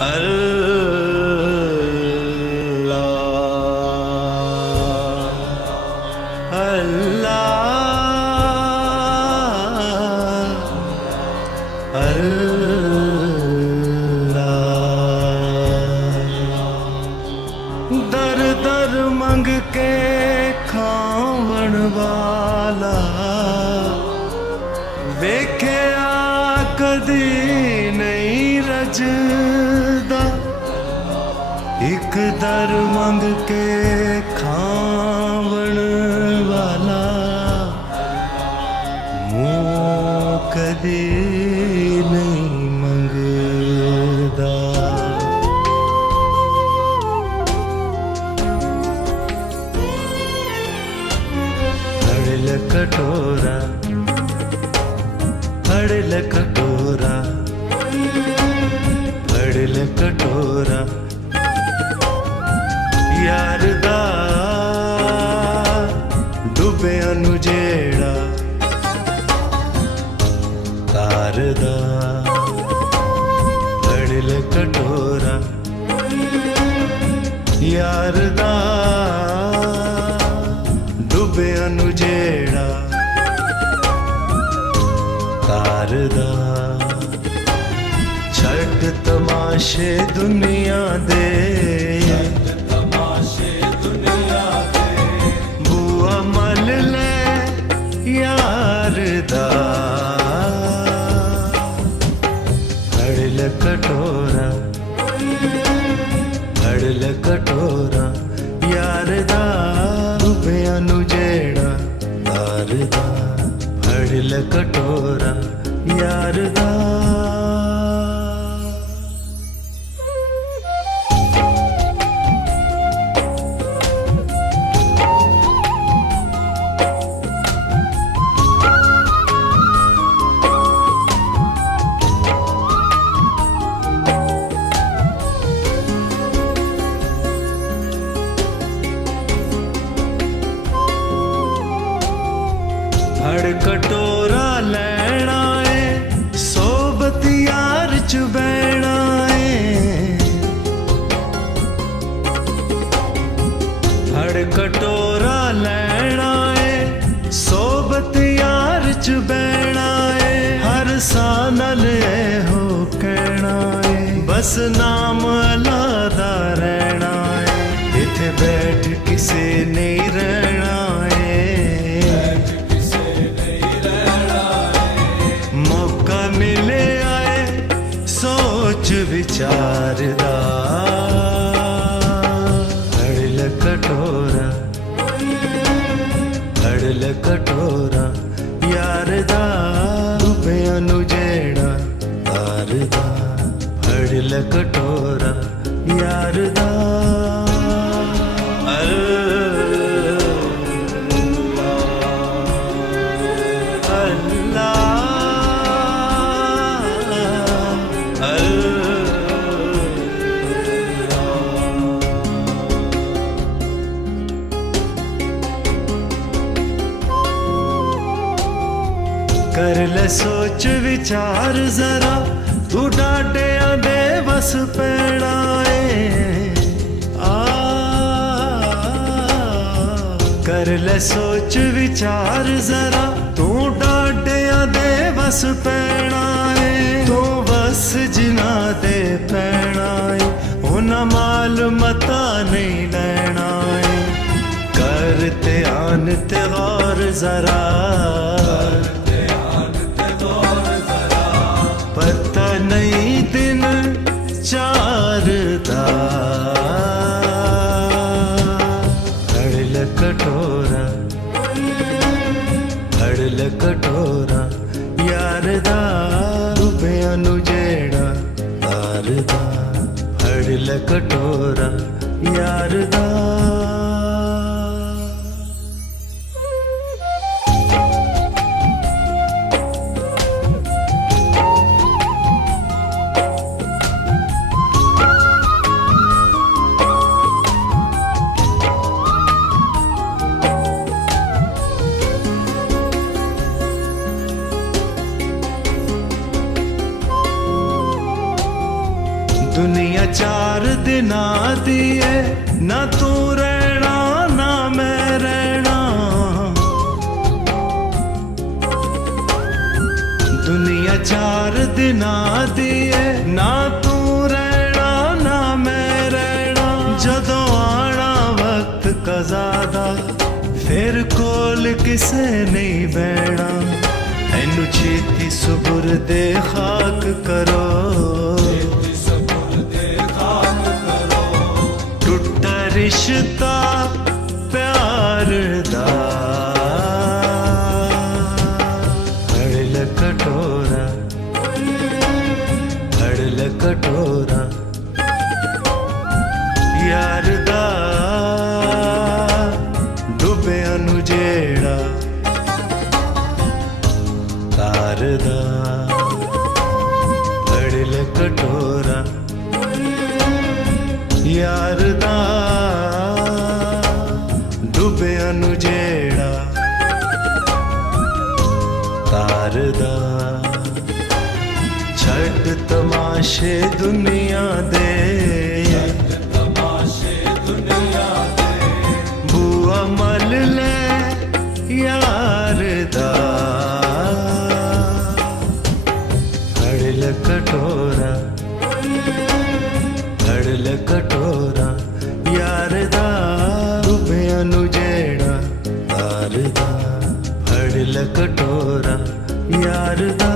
अल्लाह अल्लाह अल्लाह। दर दर मंग के खावण वाला वेख्या कदी नहीं रजदा। एक दर मंग के खावण वाला मुँह कदी नहीं मंगदा। फड़ ल कटोरा फड़ ल कटोरा फड़ ल कटोरा यार दा डुबिया नू जेड़ा तार दा। फड़ ल कटोरा यार दा डुबिया नू जेड़ा तार दा। छड़ तमाशे दुनिया दे बुआ मल ले यार दा। फड़ ल कटोरा फड़ ल कटोरा यार दा डुबिया नू जेड़ा तार दा। फड़ ल कटोरा यार दा। फड़ कटोरा लैना है सोबत यार च बैना है। फड़ कटोरा लैना है सोबत यार च बैना है। हर सानल हो कहना है बस नाम अलादा रहना है। इथे बैठ किसे नहीं रहना है। मौका मिले आए सोच विचार दा। फड़ ल कटोरा फड़ ल कटोरा यार दा डुबिया नू जेड़ा तार दा। फड़ ल कटोरा यार दा। कर ले सोच विचार जरा तू डांटिया दे बस पैना है। कर ले सोच विचार जरा तू डांटिया दे बस पैना है। तू बस जिना दे पैना है उन्हें माल मता नहीं लेना है। करते आन ते गौर जरा पता नहीं दिन चार दा। फड़ ल कटोरा फड़ ल कटोरा यार दा डुबिया नू जेड़ा तार दा। फड़ ल कटोरा यार दा। दुनिया चार दिनां दी है, ना तू रहना ना मैं रहना। दुनिया चार दिनां दी है, ना तू रहना ना मैं रहना। जदों आना वक्त कज़ा, फिर कोल किसे नहीं बहना। एनू छेती सुबुरदे खाक करो, टुटा रिश्ता प्यार दा। हड़ल कटोरा हड़ल कटोरा यार दा, डुबिया नू जेड़ा तार दा। हड़ल कटोरा यार दा, डुबिया नू जेड़ा तार दा। छड़ तमाशे दुनिया दे, बुआ मल ले यार दा। हड़ल कटोरा हड़ल कटोरा यार दा, डुबिया नू जेड़ा तार दा। हड़ल कटोरा यार दा।